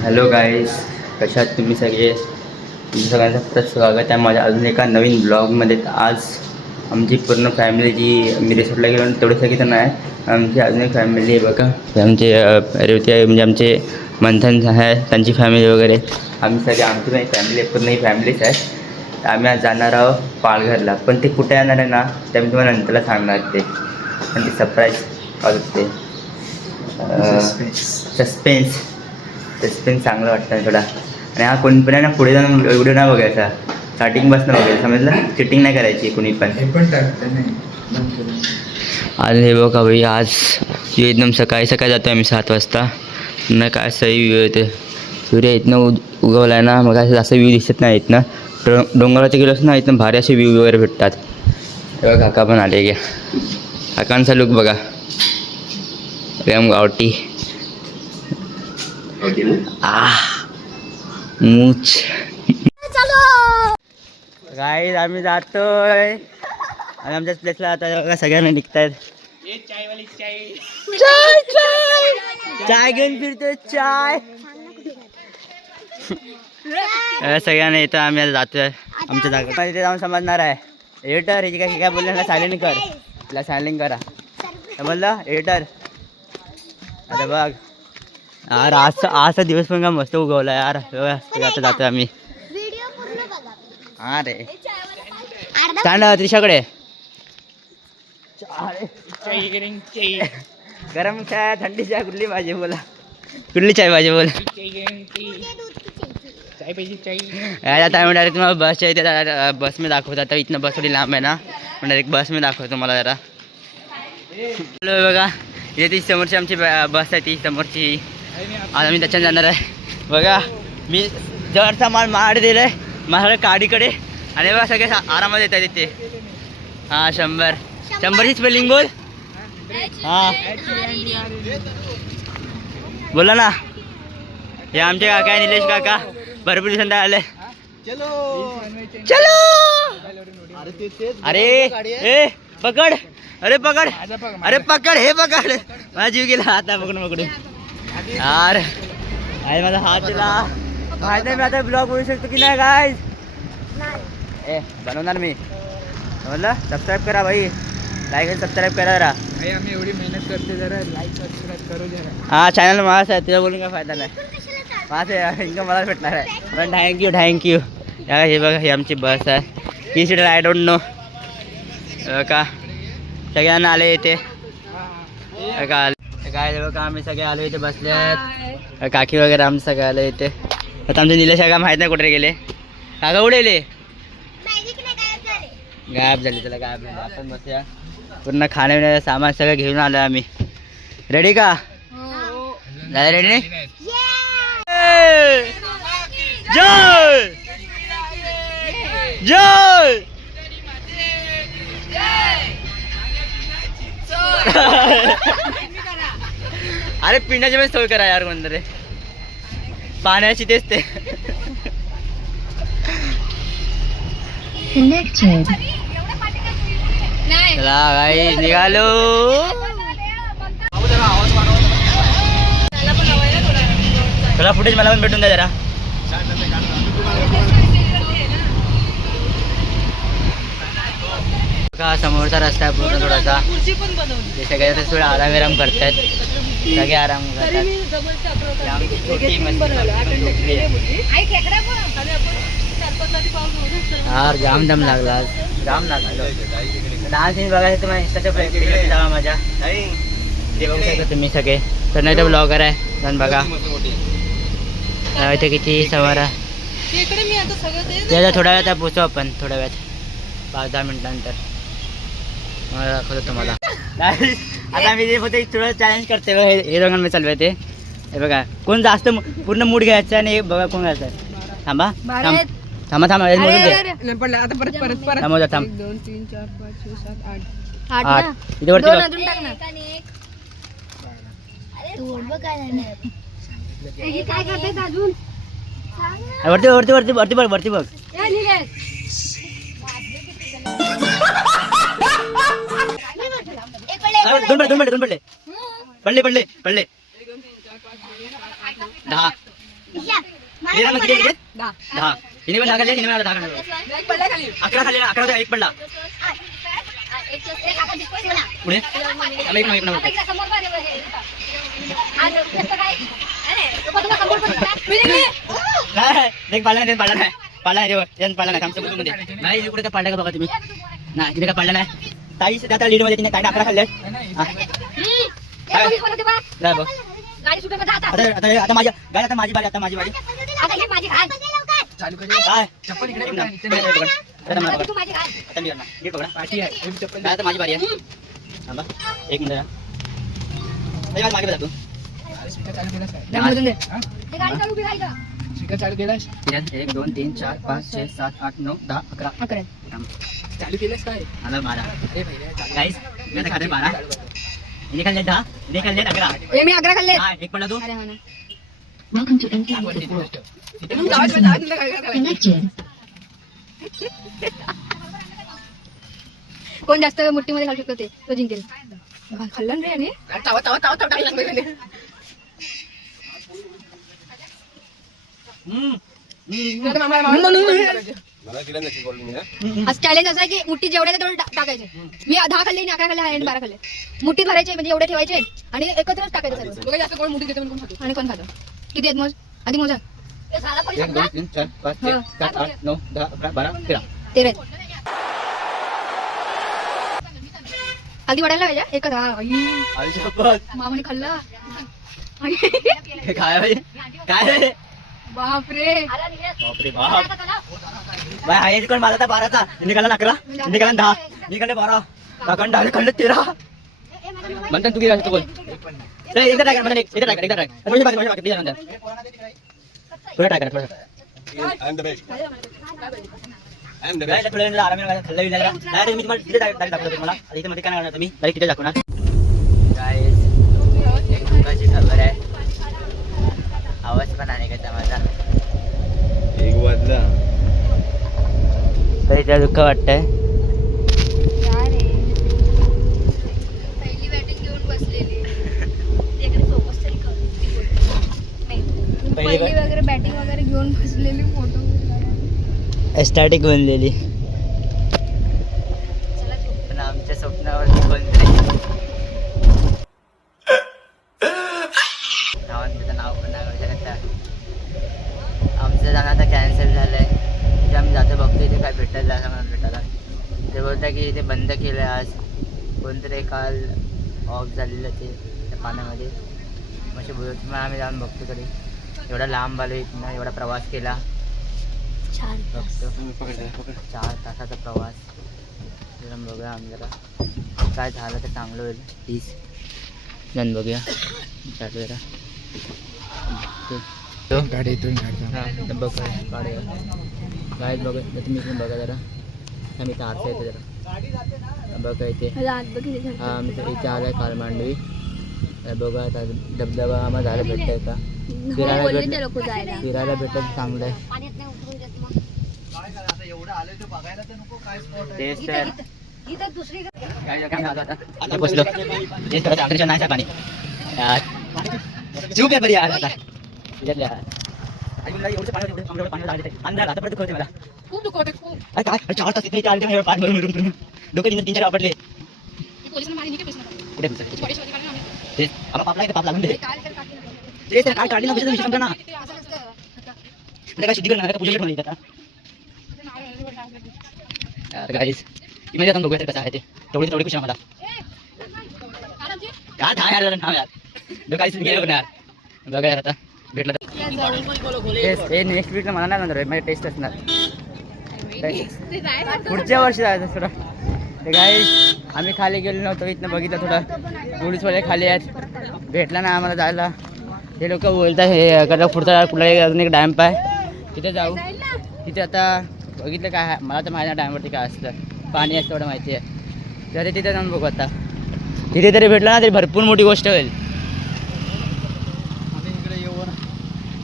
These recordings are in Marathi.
हॅलो गाईज, कशात तुम्ही सगळे? तुमचं सगळ्यांचं परत स्वागत आहे माझ्या अजून एका नवीन ब्लॉगमध्ये. आज आमची पूर्ण फॅमिली जी मी रिसॉर्टला गेलो तेवढे सगळे तर नाही, आमची अजून एक फॅमिली आहे बघा. आमचे रेवती आहे, म्हणजे आमचे मंथन आहे त्यांची फॅमिली वगैरे. आम्ही सगळे आमची नाही फॅमिली पूर्ण ही फॅमिलीच आहे. आम्ही आज जाणार आहोत पालघरला, पण ते कुठे येणार आहे ना ते मी तुम्हाला नंतरला सांगणार. ते पण ते सरप्राईज असते. सस्पेन्स चांगलं वाटतं थोडा. आणि हा कोणी पण आहे ना पुढे जाऊन व्हिडिओ नाही बघायचा, स्टार्टिंग बसनं बघायचं, समजलं? चिटिंग नाही करायची कोणी पण. आज हे बघा भाई, आज एकदम सकाळी जातो आम्ही 7 वाजता. नाही काय सही व्ह्यू येते, सूर्य इथनं उगवला आहे ना, मग असं जास्त व्ह्यू दिसत नाही इथनं. डोंगरावरती गेलोच ना, इथनं भारी असे व्ह्यू वगैरे भेटतात. हे बघा काका पण आले गे, काकांचा लुक बघा एकदम गावठी. मूच गाईज, आम्ही जातोय आणि आमच्याच प्लेसला आता सगळ्यांना निघतायत. चाय घेऊन फिरतोय, चाय सगळ्यांना येतं. आम्ही आता जातोय आमच्या जागा, तिथे जाऊन समजणार आहे. एडिटर हे काय बोलले ना, सायलेंट कर, तिला सायलेंट करा, समजलं एडिटर? अरे बघ यार, आजचा दिवस पण का मस्त उगवला यार. आता जातोय आम्ही. हा रे, स्टँड त्रिशाकडे गरम चाय, थंडी चाय, कुठली पाहिजे बोला? कुठली चाय पाहिजे बोला? आता मी डायरेक्ट तुम्हाला बसच्या इथे बस मी दाखवतो. आता इथनं बस थोडी लांब आहे ना, पण डायरेक्ट बस मी दाखवतो मला जरा. बघा इथे ती समोरची आमची बस आहे, ती समोरची. आज आम्ही त्याच्यात जाणार आहे. बघा मी जरचा माड दिलाय माझ्या काडीकडे, आणि बघा सगळे आरामात येत आहेत तिथे. हां 100ची स्पेलिंग बोल. हां बोला ना. हे आमचे काका आहे, निलेश काका, भरपूर दिवसांनी आले. चलो अरे ए पकड, अरे पकड, अरे पकड, हे पकड, माझा जीव गेला आता पकडून यार. अरे माझा हात दिला, माहिती नाही मी आता ब्लॉग बनवू शकतो की नाही गाईज? ए बनवणार मी, बोललं सबस्क्राईब करा भाई, लाईक आणि सबस्क्राईब करा जरा. आम्ही एवढी मेहनत करते, जरा लाईक सबस्क्राईब करू जरा. हा चॅनल माझा आहे, तुला बोलून काय फायदा नाही, माझं इन्कम मला भेटणार आहे. पण थँक्यू. हे बघा ही आमची बस आहे, ही सीटर आय डोंट नो का. सगळ्यांना आले इथे काय बघा, आम्ही सगळे आलो इथे बसले, काकी वगैरे आम्ही सगळे आले इथे. आता आमचे निलेश काका माहीत नाही कुठे गेले. काका उडेले गायब झाले, त्याला गायब झाले. आपण बसूया, पूर्ण खाण्यापिण्याचं सामान सगळं घेऊन आलो आम्ही. रेडी का? झालं रेडी नाही? जय जय अरे पिण्याची पण सोय करा यार, कोणतरी पाण्याची तेच ते. चला गाईस निघालो. चला फुटेज मला पण भेटून द्या जरा. का समोरचा रस्ता आहे पूर्ण थोडासा, ते सगळे आता थोडं आराम करतात, सगळे आराम करतात. यार जाम दम लागला, जाम लागला. डान्स बघायचं तुम्हाला इंस्टाच्या प्लेलिस्ट जावा माझ्या, ते बघू शकता तुम्ही सगळे. तर नाही तर ब्लॉगर आहे पण बघा इथे किती सवारा. त्याला थोड्या वेळात पोचू आपण, थोड्या वेळात 5-10 मिनिटानंतर मला दाखवतो तुम्हाला. आता मी ते थोडं चॅलेंज करते, हे दोघांमध्ये चालू आहे ते. हे बघा कोण जास्त पूर्ण मूड घ्यायचा आणि बघा कोण घ्यायचं. थांबा थांबा थांबा, थांब 2 3 4 5 6 7 8 इथे वरती वरती बघ. दोन पडले 10 हिने मग किती घेतले? 10. हिने पण 10 खाल्ले, हिने पण 10 खाल्ले. 11 खाल्ले ना, 11 होते, 1 पडला. पुढे आम्ही एक नऊ नाही देख पाळला नाही पाळला नाही पाळला रे यान पाळला नाही आमच्या मध्ये नाही इकडे काय पाळला का बघा तुम्ही नाही इथे काय पाळला नाही ताई त्या लीड मध्ये तिने ताईने 11 खाल्ले नाही बघ आता माझी गाडी आता माझी बारी काय चप्पल इकडे आता माझी बारी आहे थांबा एक मिनिट मागे बघा तू स्पीकर चालू केलास 1 2 3 4 5 6 7 8 9 10 11 चालू केलंस काय आला 12 अरे भैया गाइस मी आता खाते 12 इने खाल्ले 10 इने खाल्ले 11 मी 11 खाल्ले. हा एक पडला तू अरे हा ना. Welcome to NCR Connected. कोण जास्त मुठ्ठीमध्ये घालू शकतो तो जिंकेल. खाल्लं ना रे आणि आज चॅलेंज असं आहे की मुठ्ठी जेवढे तेवढे टाकायचे. मी 10 खाल्ले 11 खाल्ले आणि 12 खाल्ले. मुठ्ठी भरायचे म्हणजे एवढे ठेवायचे आणि एकत्रच टाकायचे सर्व. जास्त कोण मोठी घेतो कोण खातो आणि कोण खातं किती आहेत मोज आधी मोजा 1 2 3 4 5 6 7 8 9 10 11 12 13 13 आहेत. आधी वाढायला पाहिजे एकच हा आयुष्य पप्पा मामाने खाल्ला काय भाई काय बापरे बापरे बाप भाई हा एक कोण मला तर 12 चा निघाला 11 निघाला 10 निघाले 12 टाकन डायरेक्ट खाल्ले 13 म्हणता तू किती बोल चल एकदा ट्राय कर म्हणजे एकदा ट्राय कर म्हणजे बाकी नंतर पुढे ट्राय कर थोडं काय थोडं वेळ आरामाने खाल्लं विला नाही मी तुम्हाला तिथे दाखवतो तुम्हाला इथे मध्ये काय करणार तुम्ही डायरेक्ट तिथे दाखवणार गाइस एक दुःखाची खबर आहे आवाज पण आहे का माझा एक वाजला तरी त्या दुःख वाटतंय पहिली बॅटिंग घेऊन बसलेली पहिली वगैरे बॅटिंग वगैरे घेऊन बसलेली फोटो स्टार्टिंग होऊन दिली पण आमच्या स्वप्नावरती कोणतरी नाव पण नाही करू शकत आमचं जाणं आता कॅन्सल झालंय तिथे आम्ही जातो बघतो इथे काय भेटत जायचं म्हणून भेटायला ते बोलतात की इथे बंद केलं आहे आज कोणतरी काल ऑफ झालेलं ते त्या पाण्यामध्ये मग बोलत मग आम्ही जाऊन बघतो तरी एवढा लांब आलो इथनं एवढा प्रवास केला बघतो 4 तासाचा प्रवास जरा बघूया आम्ही जरा काय झालं तर चांगलं होईल प्लीज जाऊन बघूया चालू जरा गाडी येतोय हां बघ काढूया काय बघा तुम्ही पण बघा जरा आम्ही इथं आरसा येते जरा बघा इथे हा आम्ही इथे आलो आहे काल मांडवी बघा आता धबधबा आम्हाला झालं भेटतंय का फिरायला भेटत चांगलं आहे तेच तर आता बसलो तेच तर अक्षरशः नाही पाणी जीव काय बरी यार आता त्याच्यातल्या अंधार आता परत कळते मला खूप दुःख होते खूप काय 4 तास इथे आले पाच भरून डोके 3-4 वापरले कुठे तेच आम्हाला पाप लागते पाप लागून दे तेच तर काय काढली ना विषय संपला ना काय शुद्धी करणार पूजा ठेवली आता यार गाईस इमेज आपण बघूया कसं आहे ते थोडी खुशी मला काय था यार नाव यार गाईस गेलो करणार बघा यार आता भेटलं तर नेक्स्ट वीकला मला नाही म्हणणार माझी टेस्ट असणार पुढच्या वर्षी जायचं थोडं ते गाईस आम्ही खाली गेलो नव्हतो इथनं बघितलं थोडं पोलीसवाले खाली आहेत भेटला ना आम्हाला जायला हे लोक बोलतात हे कदा पुढचा कुठला अजून एक डॅम्प आहे तिथे जाऊ तिथे आता बघितलं काय आहे मला तर माहिती नाही डॅमवरती काय असतं पाणी असतं एवढं माहिती आहे तरी तिथे जाऊन बघू आता तिथे तरी भेटलं ना तरी भरपूर मोठी गोष्ट होईल आम्ही इकडे येऊन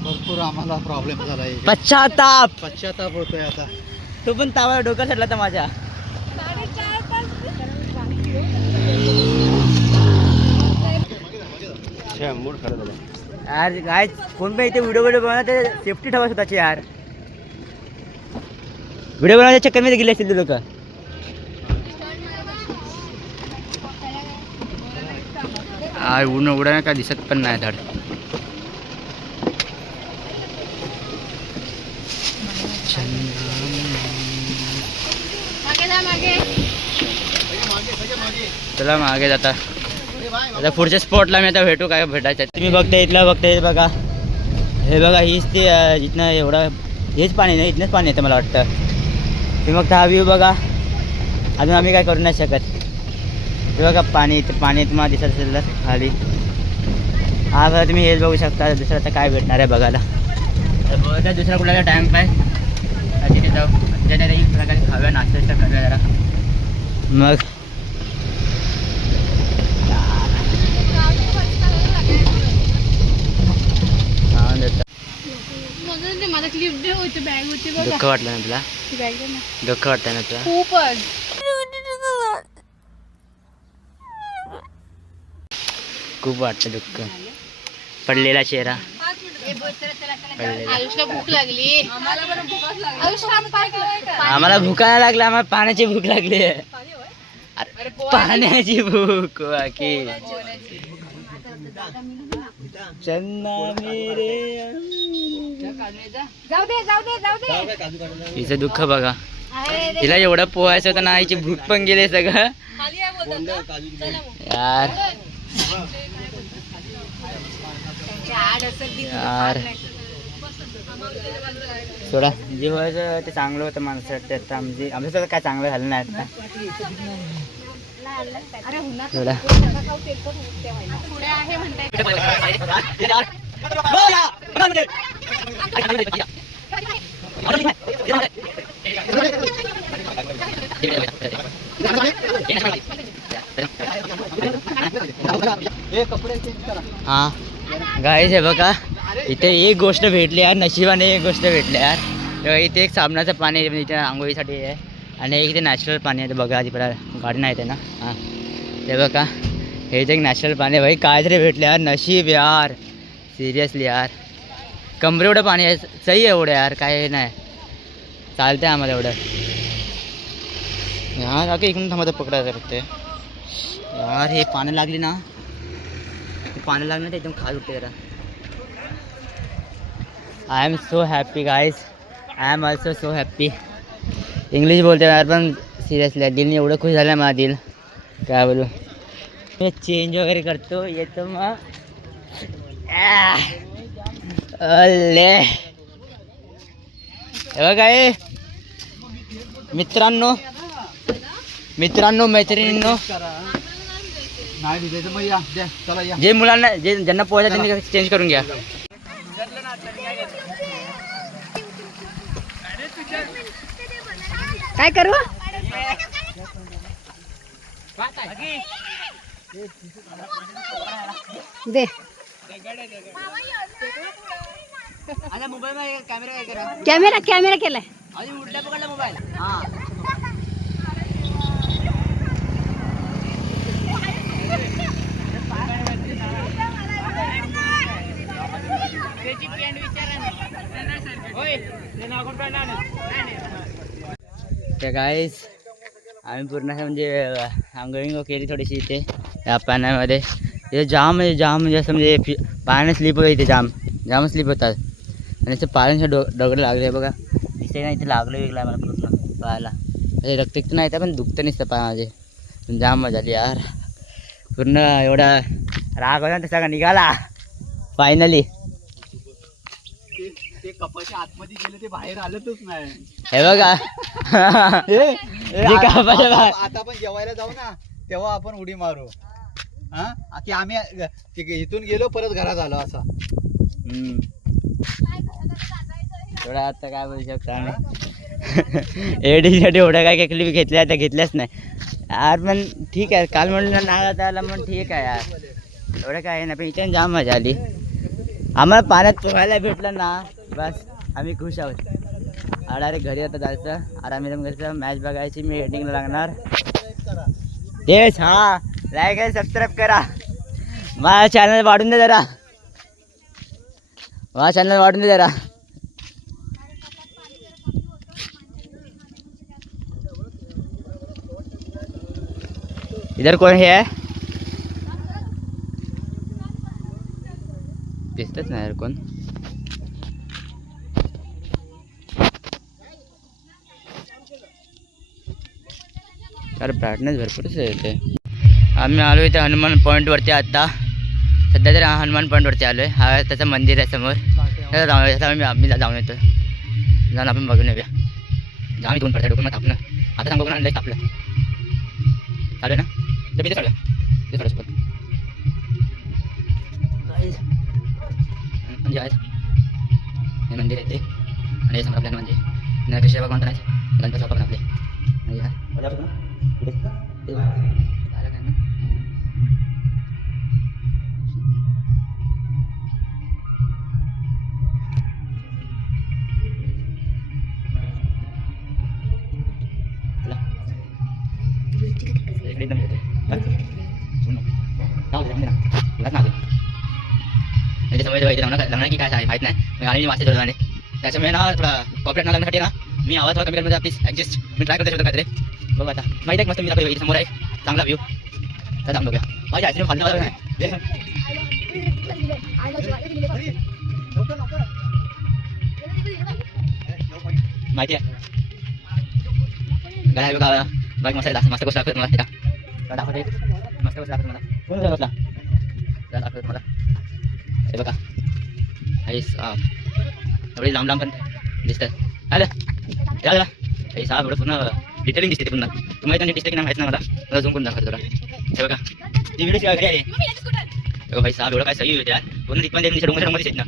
भरपूर आम्हाला प्रॉब्लेम झाला आहे पश्चाताप होतोय आता तो पण तावा डोका चढला तर माझ्या मूड खराब झाला यार काय कोण पण इथे व्हिडिओ बनवा ते सेफ्टी ठेवा स्वतःची यार. व्हिडिओ बनवायच्या चक्करमध्ये गेले असतील लोक. ऊन एवढं काय दिसत पण नाही धड. चला मागे जाता आता पुढच्या स्पॉटला मी आता भेटू काय भेटायचं. तुम्ही बघताय इथला बघताय बघा. हे बघा हीच ते इथनं एवढं हेच पाणी नाही इथनंच पाणी येतं मला वाटतं. तुम्ही बघता हा व्ह्यू बघा. अजून आम्ही काय करू नाही शकत. हे बघा पाणी तुम्हाला दिसत असेल तर खाली. हा बघा तुम्ही हेच बघू शकता. दुसरं आता काय भेटणार आहे बघायला. तर दुसरा कुठला टँक आहे तिथे जाऊ त्याच्या एक प्रकारे खाव्या नाश्ता करूया जरा. मग दुःख वाटलं ना तुला. दुःख वाटतं ना तुला. खूपच खूप वाटतं दुःख. पडलेला चेहरा. आयुषला भूक लागली. आम्हाला भूका लागला. आम्हाला पाण्याची भूक लागली आहे. पाण्याची भूक बाकी हिचं दुःख बघा. तिला एवढं पोहायचं होतं ना. हिची भूक पण गेली सगळं यार. यार सोडा जे व्हायचं ते चांगलं होतं माणसासाठी. म्हणजे आमचं काय चांगलं झालं नाही आता. सोडा हा गाईस हे बघा इथे एक गोष्ट भेटली यार. नशिबाने एक गोष्ट भेटली यार. तेव्हा इथे एक साबणाचं पाणी इथे आंघोळीसाठी आहे आणि एक इथे नॅचरल पाणी आहे. बघा आधी पहिला गाडी नाही येते ना. हां ते बघा हे इथे एक नॅचरल पाणी आहे. भाई काय तरी भेटले यार. नशीब यार सिरियसली यार. कमरे एवढं पाणी आहे. सही आहे एवढं यार. काय नाही चालतं आहे आम्हाला एवढं. यार अगं इकडून थांबा पकडायचं फक्त यार. हे पाणी लागली ना. पाणी लागलं तर एकदम खाल उठते जरा. I am so happy guys. I am also so happy. English बोलते यार पण सिरियसली दिलने एवढं खुश झालं माझं दिल काय बोलू. मी चेंज वगैरे करतो येतो मग. अले हे बघा हे मित्रांनो मैत्रिणींनो नाही भिजायचं मग या द्या चला या. जे मुलांना ज्यांना पोहायचं त्यांनी चेंज करून घ्या. काय करू दे. कॅमेरा केलाय. तर गाईस आम्ही पूर्ण म्हणजे आंघोळी केली थोडीशी इथे या पाण्यामध्ये. इथे जाम म्हणजे असं म्हणजे पाण्याने स्लिप होतं. इथे जाम स्लिप होतात आणि असं पाण्याचे दगड लागले बघा. दिसते ना इथे लागलं वेगळं मला पूर्ण पायाला. रक्त नाही येतं पण दुखतं नसतं पाय माझे. जाम मजा आली यार. पूर्ण एवढा राग होता तसा का निघाला फायनली. ते कपाच्या आतमध्ये गेले ते बाहेर आलंच नाही. हे बघा आता आपण जेवायला जाऊ ना तेव्हा आपण उडी मारू. हा की आम्ही इथून गेलो परत घरात आलो असा. थोडा आता काय बोलू शकतो आम्ही. एडीसाठी एवढ्या काय क्लिप घेतल्या आता घेतल्याच नाही यार. पण ठीक आहे काल म्हणलं नाला त्याला मग ठीक आहे यार. एवढं काय नाही पण इथे जाम मजा आली. आम्हाला पाण्यात पोहायला भेटलं ना बस आम्ही खुश आहोत. डायरेक्ट घरी आता जायचं आराम करायचं. मॅच बघायची. मी हेडिंगला लागणार. तेच हां लाईक आणि सबस्क्राईब करा. माझ्या चॅनल वाढून दे जरा. वा चॅनल वाढून दे जरा. इधर कोण हे आहे दिसतच नाही यार कोण. अरे ब्राईटनेस भरपूरच येते. आम्ही आलो इथे हनुमान पॉईंटवरती आता. सध्या तरी हनुमान पॉईंटवरती आलो आहे. हा त्याचं मंदिर आहे समोर. आम्ही जाऊन येतो. जाऊन आपण बघून येऊया. जाऊन इथून पडतं डोकं मग तापलं. आता सांगू कोण तापलं चालू ना तर मी ते चालू ते थोडंसं म्हणजे आहे हे मंदिर आहे ते. आणि हे समोर आपल्याला म्हणजे नरकेश्वर भगवान तर आहे. गणपती बाप्पा पण आपले लग्न की काय माहित नाही आणि वाचते थोडं गाणे त्याच्यामुळे ना थोडा कॉपरेट ना लग्नासाठी ना मी आवाज थोडा कमी करण्याचा प्लीज ॲडजस्ट मी ट्राय करते काहीतरी बघू आता. माहिती आहे मस्त मी दाखवतो समोर आहे चांगला व्ह्यू तर जाऊन बघूया. माझी आईस्क्रीम फालतू नाही माहिती आहे काय बघा बाईक मस्त मस्त गोष्ट दाखवत मला दाखवते मस्त गोष्ट दाखवत मला कोण बसला दाखवत मला हे बघा एवढी लांब लांब पण दिसतात. आलं याला हे साहेब एवढं पूर्ण डिटेलिंग दिसते पुन्हा. तुम्हाला त्यांनी दिसते की नाही माहीत नाही मला झूम करून दाखवतो तुला. हे बघा ती व्हिडिओ घरी आली भाई साहेब एवढं काय सही होते यार पूर्ण तिथं पण रूममध्ये दिसत ना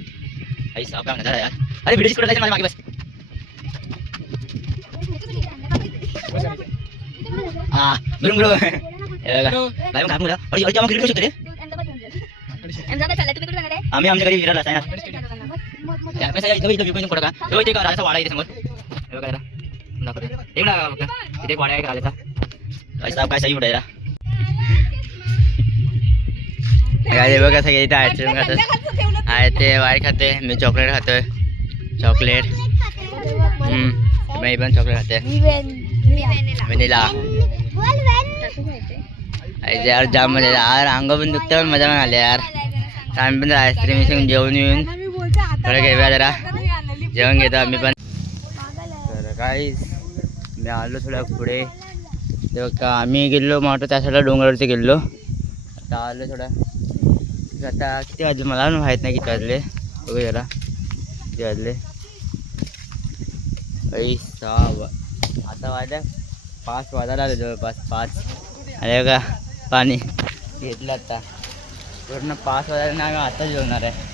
भाई साहेब काय म्हणतात यार. अरे व्हिडिओ स्कूट माझ्या मागे बस हा बरोबर बरोबर हे बघा बाय मग मुला अरे अरे आम्ही शकतो रे आम्ही आमच्या घरी विराला आहे ना इथं फोटो का ते का राजा वाडा इथे समोर हे बघा दाखवते एक ना इथे एक वाडा आहे राजाचा भाई साहेब काय सही उडायला काय बघा सगळे इथे आईस्क्रीम खातात आहे ते वाईट खाते मी चॉकलेट खातोय चॉकलेट मी पण चॉकलेट खाते व्हॅनिला यार जाम मजा यार अंग पण दुखते पण मजा पण आली यार. आम्ही पण आईस्क्रीम जेवण येऊन थोडं घेऊया जरा जेवण घेतो आम्ही पण. तर काही मी आलो थोडं पुढे तेव्हा आम्ही गेलो मोठं त्या साईडला डोंगरावरती गेलो. आता आलो थोडं आता किती वाजले मला पण माहीत नाही किती वाजले बघू जरा किती वाजले 6 आता वाजल्या 5 वाजायला आले जवळपास 5. अरे का पाणी घेतलं आता पूर्ण 5 वाजायला ना आम्ही आता जेवणार आहे.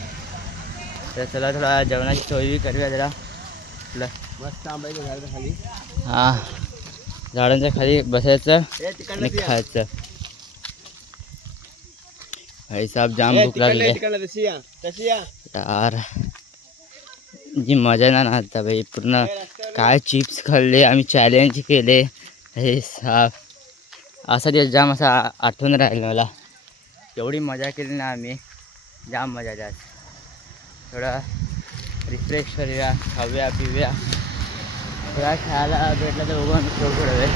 तर चला थोडा जेवणाची सोयी करूया जरा मस्त आंब्याच्या झाडाच्या खाली हां झाडांच्या खाली बसायचं आणि खायचं. भाई साहब जाम भूक लागली यार जी मजा ना आता भाई पूर्ण काय चिप्स खाल्ले आम्ही चॅलेंज केले. हे साहब असा दिवस जाम असा आठवून राहिलं मला. एवढी मजा केली ना आम्ही जाम मजा जात. थोडा रिफ्रेश करूया खाऊया पिऊया थोडा खायला भेटला तर बघू आम्ही थोडं वेळ.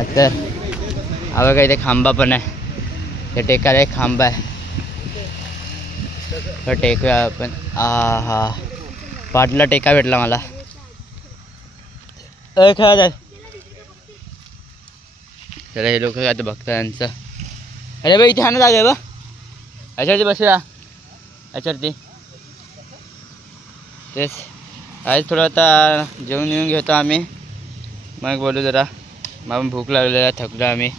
आता हवं काय इथे खांबा पण आहे ते टेकायला एक खांबा आहे तर टेकूया आपण. हा पाटला टेका भेटला मला खेळा जाय. चला हे लोक काय बघता यांचं. अरे बाई इथे हा ना जागा आहे बा याच्यावरती बसूया याच्यावरती तेच आज थोडं आता जेवण येऊन घेतो आम्ही मग बोलू जरा. मग भूक लागलेला थकलो आम्ही.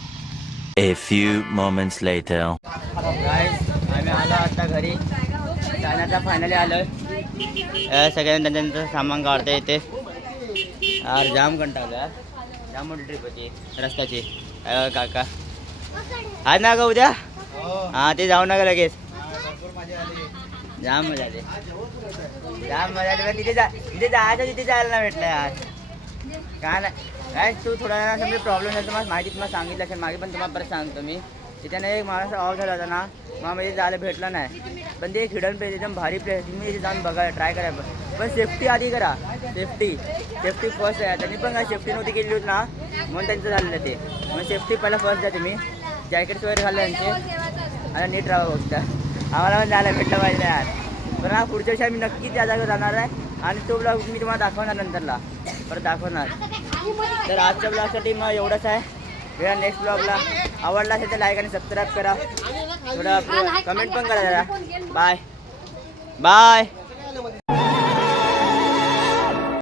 A few moments later. आम्ही आलो आता घरी जाण्याचा फायनली आलो आहे. सगळ्यांना त्यांचं सामान काढता येते यार जाम कंटाळलो यार जाम मोठी ट्रिप होती रस्त्याची. काका आज ना का उद्या हां ते जाऊ नका लगेच जाम मजा आली जाम मजा आली. तिथे जायचं तिथे जायला नाही भेटलं यार काय नाही काय तू थोडा वेळा समजा प्रॉब्लेम झाला तुम्हाला माहिती तुम्हाला सांगितलं असेल मागे पण तुम्हाला परत सांगतो मी तिथे एक माणूस ऑफ झाला होता ना, मग म्हणजे जायला भेटला नाही. पण ते एक हिडन प्लेस एकदम भारी प्लेस, तुम्ही इथे जाऊन बघा, ट्राय करा. पण सेफ्टी आधी करा, सेफ्टी फर्स्ट आहे. त्यांनी पण काय सेफ्टी नव्हती केली होती ना, म्हणून त्यांचं झालेलं ते. मग सेफ्टी पहिला फर्स्ट द्या तुम्ही. जॅकेट्स वगैरे घालले त्यांचे, आता नीट राहा बघता. आम्हाला पण जायला भेटलं पाहिजे यार. पण हा पुढच्या वर्षी आम्ही नक्की त्या जागेवर जाणार आहे आणि तो ब्लॉग मी तुम्हाला दाखवणार नंतरला, परत दाखवणार. तर आजच्या ब्लॉगसाठी मग एवढंच आहे. वेळा नेक्स्ट ब्लॉगला. आवडला असेल तर लाईक आणि सबस्क्राईब करा, थोडं कमेंट पण करा जरा. Bye bye.